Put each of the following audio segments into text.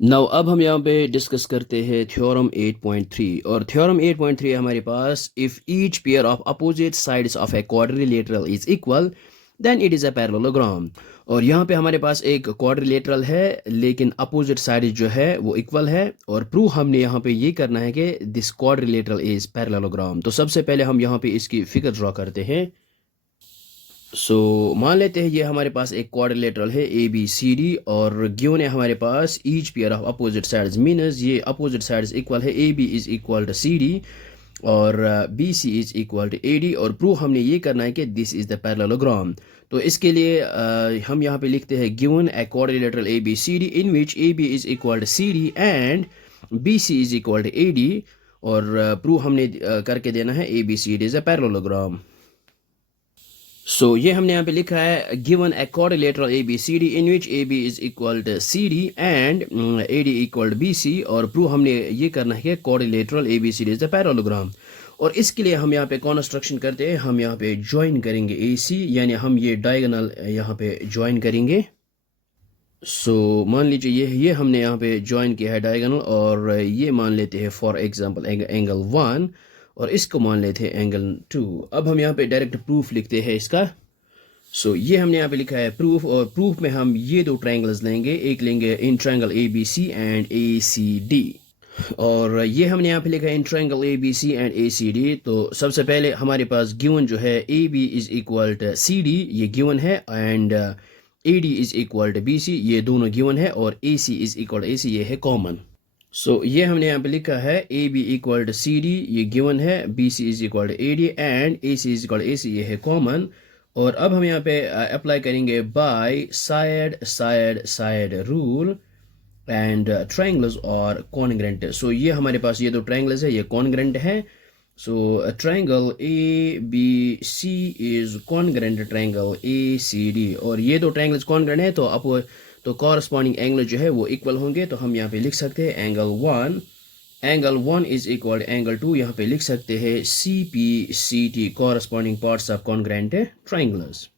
Now अब हम यहाँ पे डिस्कस करते हैं थ्योरम 8.3 और थ्योरम 8.3 हमारे पास if each pair of opposite sides of a quadrilateral is equal then it is a parallelogram. और यहाँ पे हमारे पास एक क्वाड्रिलेटरल है लेकिन अपोजिट साइड जो है वो इक्वल है और प्रूव हमने यहाँ पे ये करना है कि दिस क्वाड्रिलेटरल इज पैरेललोग्राम। तो सबसे पहले हम यहाँ पे इसकी फिगर ड्रॉ करते हैं। मान लेते हैं ये हमारे पास एक क्वाड्रिलेटरल है ए बी सी डी और गिवन है हमारे पास each pair of opposite sides means ये अपोजिट साइड्स इक्वल है A B is equal to C D और B C is equal to A D और प्रूव हमने ये करना है कि दिस इज द पैरेललोग्राम। तो इसके लिए हम यहाँ पे लिखते हैं given a quadrilateral A B C D in which A B is equal to C D and B C is equal to A D और प्रूव हमने करके देना है A B C D is a parallelogram. ये हमने यहाँ पे लिखा है given a quadrilateral A B C D in which A B is equal to C D and A D equal to B सी और प्रूव हमने ये करना है कि quadrilateral A B C D is the parallelogram. और इसके लिए हम यहाँ पे कंस्ट्रक्शन करते हैं, हम यहाँ पे ज्वाइन करेंगे ए सी यानी हम ये डायगोनल यहाँ पे ज्वाइन करेंगे। मान लीजिए ये हमने यहाँ पे ज्वाइन किया है डायगोनल और ये मान लेते हैं फॉर एग्जांपल एंगल 1 और इसको मान लेते हैं एंगल 2। अब हम यहाँ पे डायरेक्ट प्रूफ लिखते हैं इसका। ये हमने यहाँ पे लिखा है प्रूफ और प्रूफ में हम ये दो ट्रायंगल्स लेंगे, एक लेंगे in triangle A B C and A C D और ये हमने यहाँ पे लिखा है in triangle A B C and A C D. तो सबसे पहले हमारे पास गिवन जो है A B is equal to C D ये गिवन है and A D is equal to B C ये दोनों गिवन है और A C is equal to A C ये है कॉमन। ये हमने यहाँ पे लिखा है A B equal to C D ये गिवन है, B C is equal to A D and A C is equal to A C ये है कॉमन। और अब हम यहाँ पे अप्लाई करेंगे by side side side rule and triangles और कॉन्ग्रेंट। ये हमारे पास ये दो ट्रायंगल्स है ये कॉन्ग्रेंट है। Triangle A B C is congruent triangle A C D और ये दो ट्रायंगल्स कॉन्ग्रेंट है तो कॉरस्पॉन्डिंग एंगल जो है वो इक्वल होंगे। तो हम यहाँ पे लिख सकते हैं एंगल 1 इज इक्वल एंगल 2, यहाँ पे लिख सकते हैं C P C T corresponding parts of congruent triangles.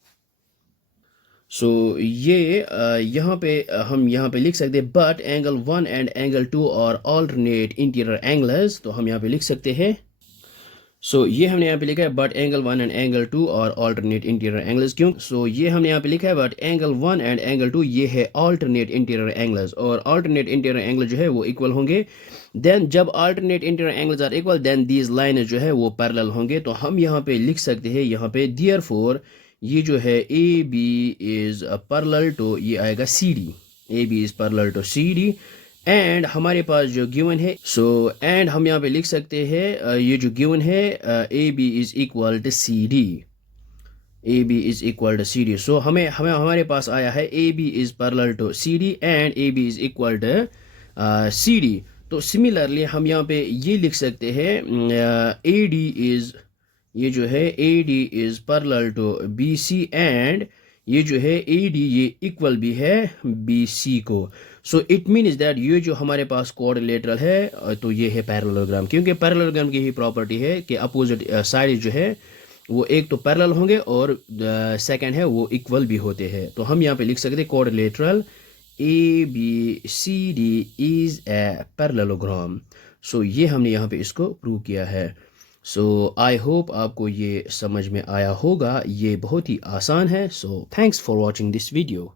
ये यहाँ पे हम यहाँ पे लिख सकते हैं बट एंगल 1 एंड एंगल 2 और ऑल्टरनेट इंटीरियर एंगल्स। तो हम यहाँ पे लिख सकते हैं ये हमने यहाँ पे लिखा है बट एंगल 1 एंड एंगल 2 और ऑल्टरनेट इंटीरियर एंगल्स। क्यों ये हमने यहाँ पे लिखा है बट एंगल 1 एंड एंगल 2 ये है ऑल्टरनेट इंटीरियर एंगल्स और ऑल्टरनेट इंटीरियर एंगल जो है वो इक्वल होंगे। देन जब alternate interior angles are equal then these line जो है वो पैरेलल होंगे। तो हम यहाँ पे लिख सकते हैं यहाँ पे देयरफॉर ये जो है A B is parallel to ये आएगा C D, A B is parallel to C D and हमारे पास जो गिवन है एंड हम यहाँ पे लिख सकते हैं ये जो गिवन है A B is equal to C D, A B is equal to C D. हमें हमारे पास आया है A B is parallel to C D and A B is equal to C D. तो सिमिलरली हम यहाँ पे ये लिख सकते हैं ए डी इज ये जो है A D is parallel to B C and ये जो है ए डी ये इक्वल भी है बी सी को। इट मीन्स दैट ये जो हमारे पास क्वाड्रिलेटरल है तो ये है पैरेललोग्राम, क्योंकि पैरेललोग्राम की ही प्रॉपर्टी है कि अपोजिट साइड जो है वो एक तो पैरेलल होंगे और सेकंड है वो इक्वल भी होते हैं। तो हम यहाँ पे लिख सकते हैं quadrilateral A B C D is a parallelogram. ये हमने यहाँ पे इसको प्रूव किया है। आई होप आपको ये समझ में आया होगा, ये बहुत ही आसान है। Thanks for watching this video.